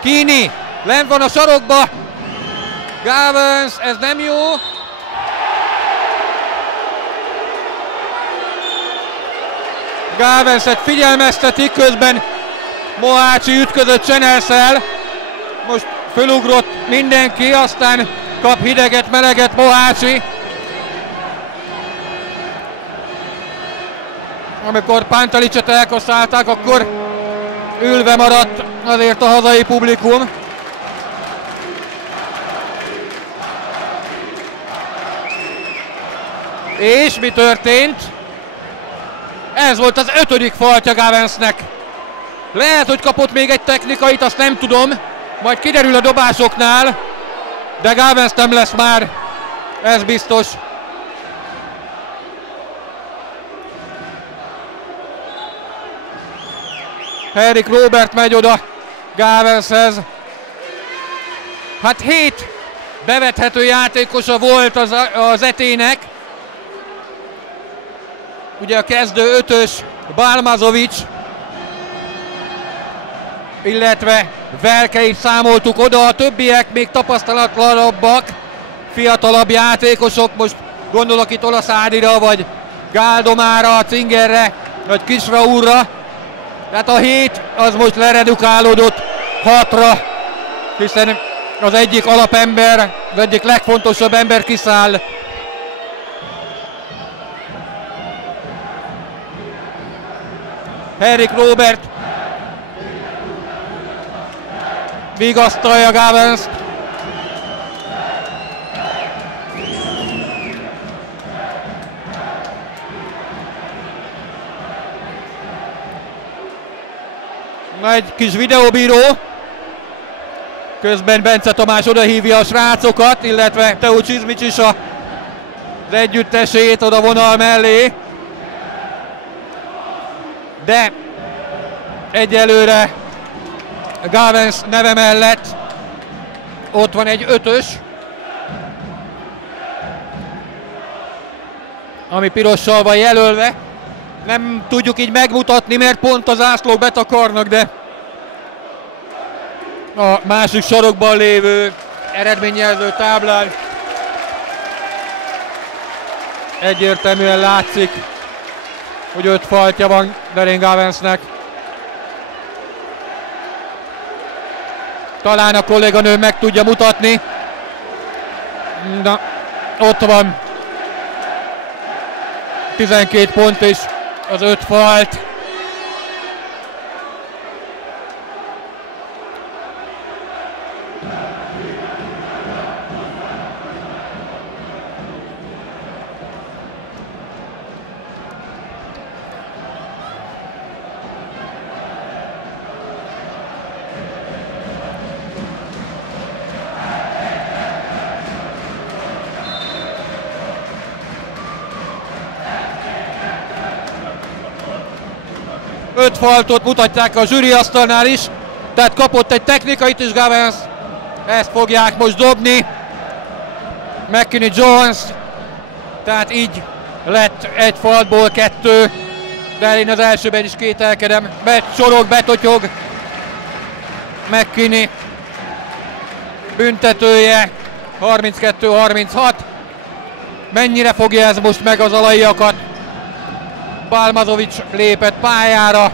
Kini lent van a sarokba. Gavens, ez nem jó. Gavenset figyelmeztetik, közben Mohácsi ütközött Csenelszel. Most fölugrott mindenki, aztán kap hideget, meleget Mohácsi. Amikor Pantelicset elkaszálták, akkor ülve maradt azért a hazai publikum. És mi történt? Ez volt az 5. faltja Gavensnek. Lehet, hogy kapott még egy technikait, azt nem tudom. Majd kiderül a dobásoknál. De Gavens nem lesz már. Ez biztos. Henrik Róbert megy oda Gavenshez. Hát 7 bevethető játékosa volt az ET-nek. Ugye a kezdő 5-ös Balmazovic, illetve Velkeit számoltuk oda, a többiek még tapasztalatlanabbak, fiatalabb játékosok, most gondolok itt Olasz Ádira, vagy Gáldomára, Cingerre, vagy Kisraúrra. Tehát a 7 az most leredukálódott 6-ra, hiszen az egyik alapember, az egyik legfontosabb ember kiszáll. Henrik Róbert vigasztalja Gavenst. Egy kis videóbíró. Közben Bence Tamás odahívja a srácokat, illetve Teo Csizmics is az együttesét oda vonal mellé. De egyelőre Gavens neve mellett ott van egy 5-ös, ami pirossal van jelölve. Nem tudjuk így megmutatni, mert pont az zászlók betakarnak, de a másik sarokban lévő eredményjelző táblán egyértelműen látszik, hogy 5 faltja van Darren Gavensnek. Talán a kolléganő meg tudja mutatni. Na, ott van. 12 pont és az 5 falt. Öt faltot mutatják a zsűriasztalnál is, tehát kapott egy technikait is Gavens, ezt fogják most dobni. McKinney Jones, tehát így lett egy faltból 2, de én az elsőben is kételkedem. Csorog, betotyog McKinney büntetője, 32-36. Mennyire fogja ez most meg az alaiakat? Balmazovic lépett pályára.